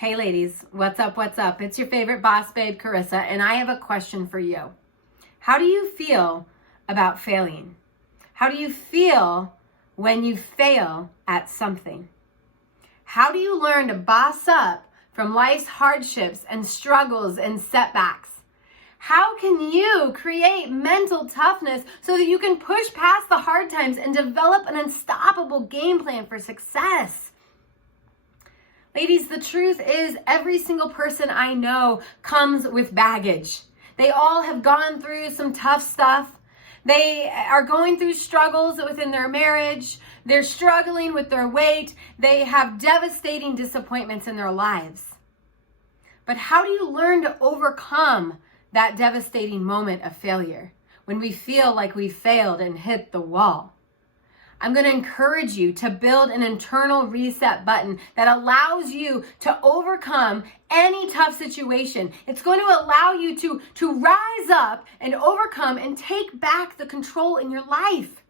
Hey ladies, what's up, what's up? It's your favorite boss babe, Carissa, and I have a question for you. How do you feel about failing? How do you feel when you fail at something? How do you learn to boss up from life's hardships and struggles and setbacks? How can you create mental toughness so that you can push past the hard times and develop an unstoppable game plan for success? Ladies, the truth is every single person I know comes with baggage. They all have gone through some tough stuff. They are going through struggles within their marriage. They're struggling with their weight. They have devastating disappointments in their lives. But how do you learn to overcome that devastating moment of failure when we feel like we failed and hit the wall? I'm going to encourage you to build an internal reset button that allows you to overcome any tough situation. It's going to allow you to rise up and overcome and take back the control in your life.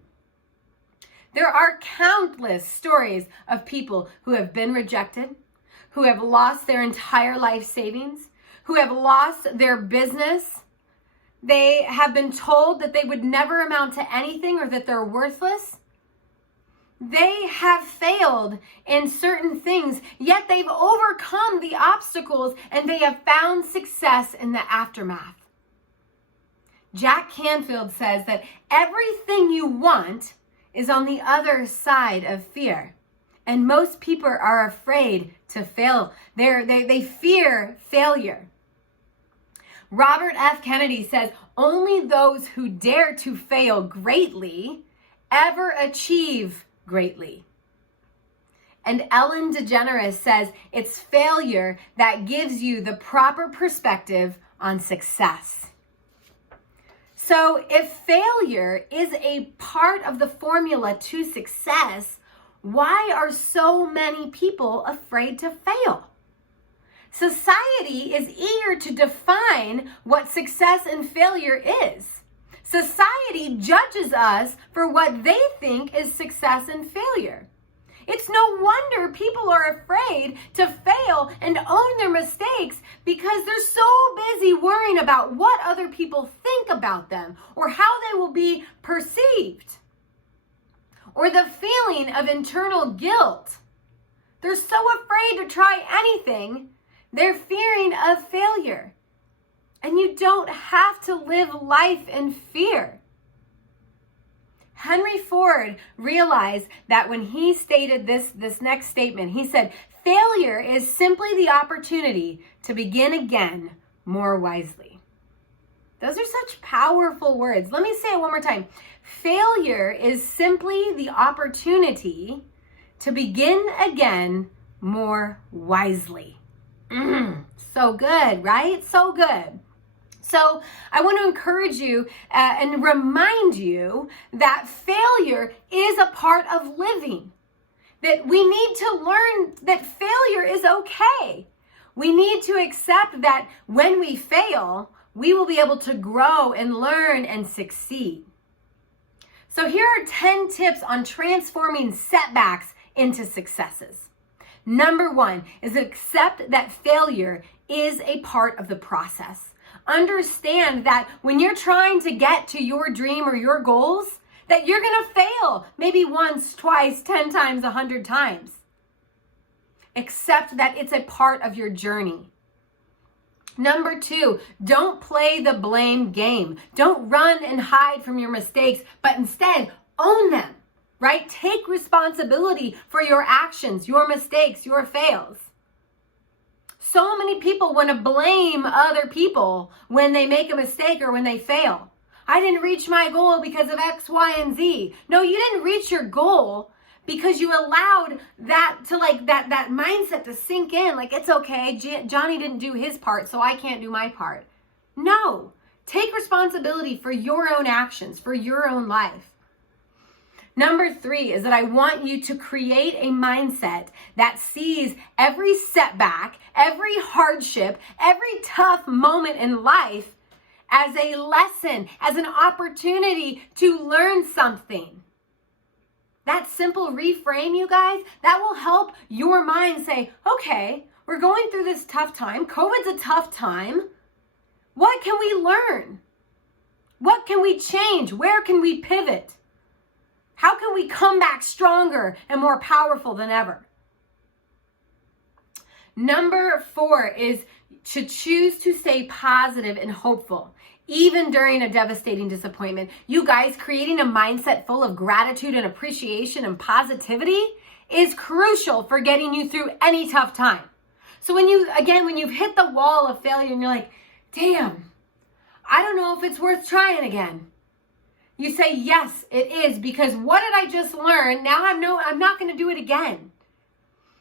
There are countless stories of people who have been rejected, who have lost their entire life savings, who have lost their business. They have been told that they would never amount to anything or that they're worthless. They have failed in certain things, yet they've overcome the obstacles and they have found success in the aftermath. Jack Canfield says that everything you want is on the other side of fear. And most people are afraid to fail. They fear failure. Robert F. Kennedy says, only those who dare to fail greatly ever achieve greatly. And Ellen DeGeneres says it's failure that gives you the proper perspective on success. So if failure is a part of the formula to success, why are so many people afraid to fail? Society is eager to define what success and failure is. Society judges us for what they think is success and failure. It's no wonder people are afraid to fail and own their mistakes because they're so busy worrying about what other people think about them or how they will be perceived or the feeling of internal guilt. They're so afraid to try anything, they're fearing of failure. And you don't have to live life in fear. Henry Ford realized that when he stated this next statement, he said, failure is simply the opportunity to begin again more wisely. Those are such powerful words. Let me say it one more time. Failure is simply the opportunity to begin again more wisely. So good, right? So good. So I want to encourage you and remind you that failure is a part of living. That we need to learn that failure is okay. We need to accept that when we fail, we will be able to grow and learn and succeed. So here are 10 tips on transforming setbacks into successes. Number 1 is accept that failure is a part of the process. Understand that when you're trying to get to your dream or your goals, that you're going to fail maybe once, twice, 10 times, 100 times. Accept that it's a part of your journey. Number 2, don't play the blame game. Don't run and hide from your mistakes, but instead own them, right? Take responsibility for your actions, your mistakes, your fails. So many people want to blame other people when they make a mistake or when they fail. I didn't reach my goal because of X, Y, and Z. No, you didn't reach your goal because you allowed that to that mindset to sink in. Like, it's okay, Johnny didn't do his part, so I can't do my part. No, take responsibility for your own actions, for your own life. Number 3 is that I want you to create a mindset that sees every setback, every hardship, every tough moment in life as a lesson, as an opportunity to learn something. That simple reframe, you guys, that will help your mind say, okay, we're going through this tough time. COVID's a tough time. What can we learn? What can we change? Where can we pivot? How can we come back stronger and more powerful than ever? Number 4 is to choose to stay positive and hopeful, even during a devastating disappointment. You guys, creating a mindset full of gratitude and appreciation and positivity is crucial for getting you through any tough time. So when you've hit the wall of failure and you're like, damn, I don't know if it's worth trying again. You say, yes, it is, because what did I just learn? Now I'm not going to do it again.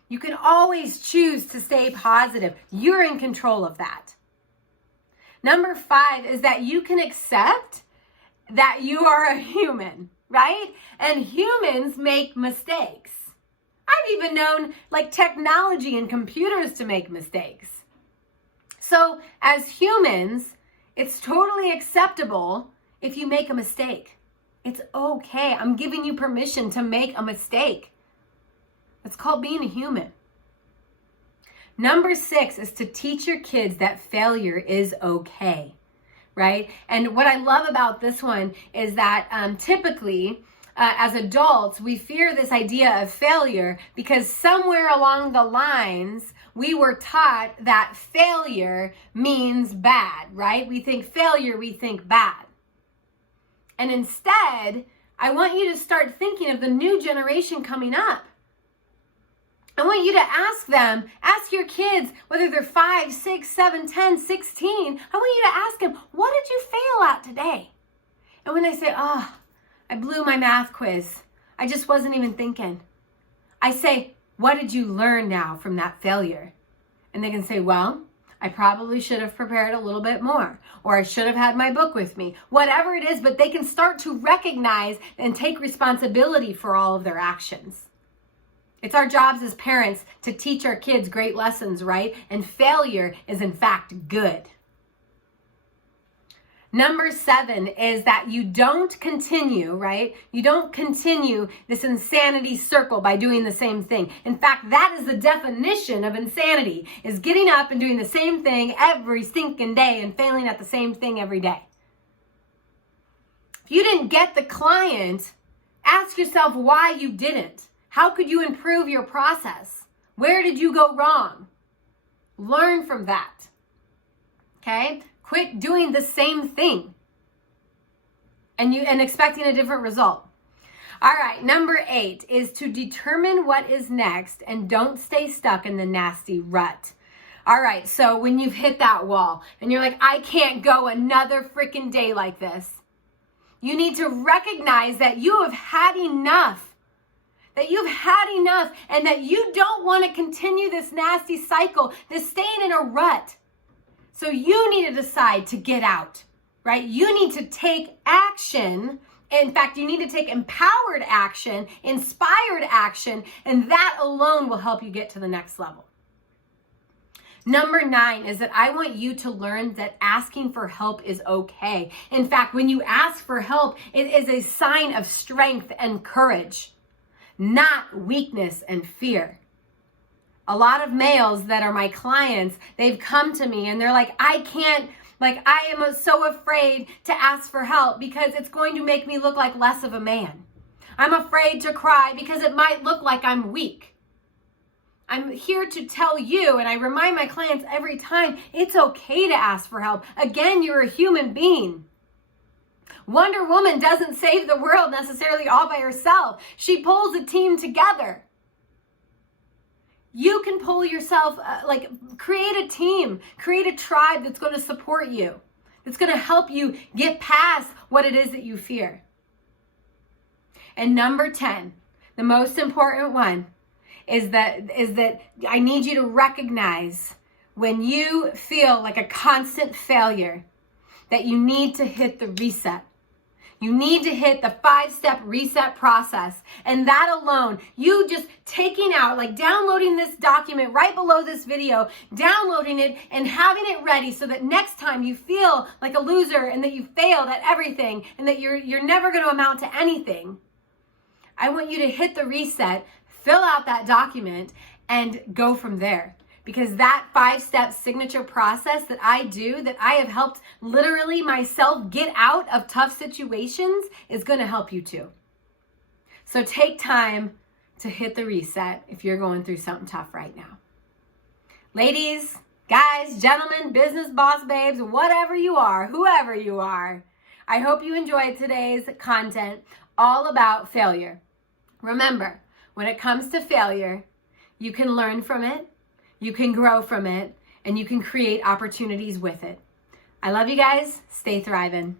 You can always choose to stay positive. You're in control of that. Number 5 is that you can accept that you are a human, right? And humans make mistakes. I've even known like technology and computers to make mistakes. So as humans, it's totally acceptable if you make a mistake. It's okay. I'm giving you permission to make a mistake. It's called being a human. Number 6 is to teach your kids that failure is okay, right? And what I love about this one is that typically as adults, we fear this idea of failure because somewhere along the lines, we were taught that failure means bad, right? We think failure, we think bad. And instead, I want you to start thinking of the new generation coming up. I want you to ask your kids, whether they're 5, 6, 7, 10, 16, I want you to ask them, what did you fail at today? And when they say, oh, I blew my math quiz, I just wasn't even thinking, I say, what did you learn now from that failure? And they can say, well, I probably should have prepared a little bit more, or I should have had my book with me, whatever it is, but they can start to recognize and take responsibility for all of their actions. It's our jobs as parents to teach our kids great lessons, right? And failure is in fact good. Number 7 is that you don't continue, right? You don't continue this insanity circle by doing the same thing. In fact, that is the definition of insanity, is getting up and doing the same thing every stinking day and failing at the same thing every day. If you didn't get the client, ask yourself why you didn't. How could you improve your process? Where did you go wrong? Learn from that. Okay? Quit doing the same thing and expecting a different result. All right, number 8 is to determine what is next and don't stay stuck in the nasty rut. All right, so when you've hit that wall and you're like, I can't go another freaking day like this, you need to recognize that you have had enough. That you've had enough and that you don't want to continue this nasty cycle, this staying in a rut. So you need to decide to get out, right? You need to take action. In fact, you need to take empowered action, inspired action, and that alone will help you get to the next level. Number 9 is that I want you to learn that asking for help is okay. In fact, when you ask for help, it is a sign of strength and courage, not weakness and fear. A lot of males that are my clients, they've come to me and they're like, I am so afraid to ask for help because it's going to make me look like less of a man. I'm afraid to cry because it might look like I'm weak. I'm here to tell you, and I remind my clients every time, it's okay to ask for help. Again, you're a human being. Wonder Woman doesn't save the world necessarily all by herself. She pulls a team together. You can pull yourself, create a team, create a tribe that's going to support you, that's going to help you get past what it is that you fear. And number 10, the most important one, is that I need you to recognize when you feel like a constant failure that you need to hit the reset. You need to hit the 5-step reset process. And that alone, you just taking out, like downloading this document right below this video, downloading it and having it ready so that next time you feel like a loser and that you failed at everything and that you're never going to amount to anything. I want you to hit the reset, fill out that document, and go from there. because that 5-step signature process that I do, that I have helped literally myself get out of tough situations, is going to help you too. So take time to hit the reset if you're going through something tough right now. Ladies, guys, gentlemen, business boss babes, whatever you are, whoever you are, I hope you enjoyed today's content all about failure. Remember, when it comes to failure, you can learn from it, you can grow from it, and you can create opportunities with it. I love you guys. Stay thriving.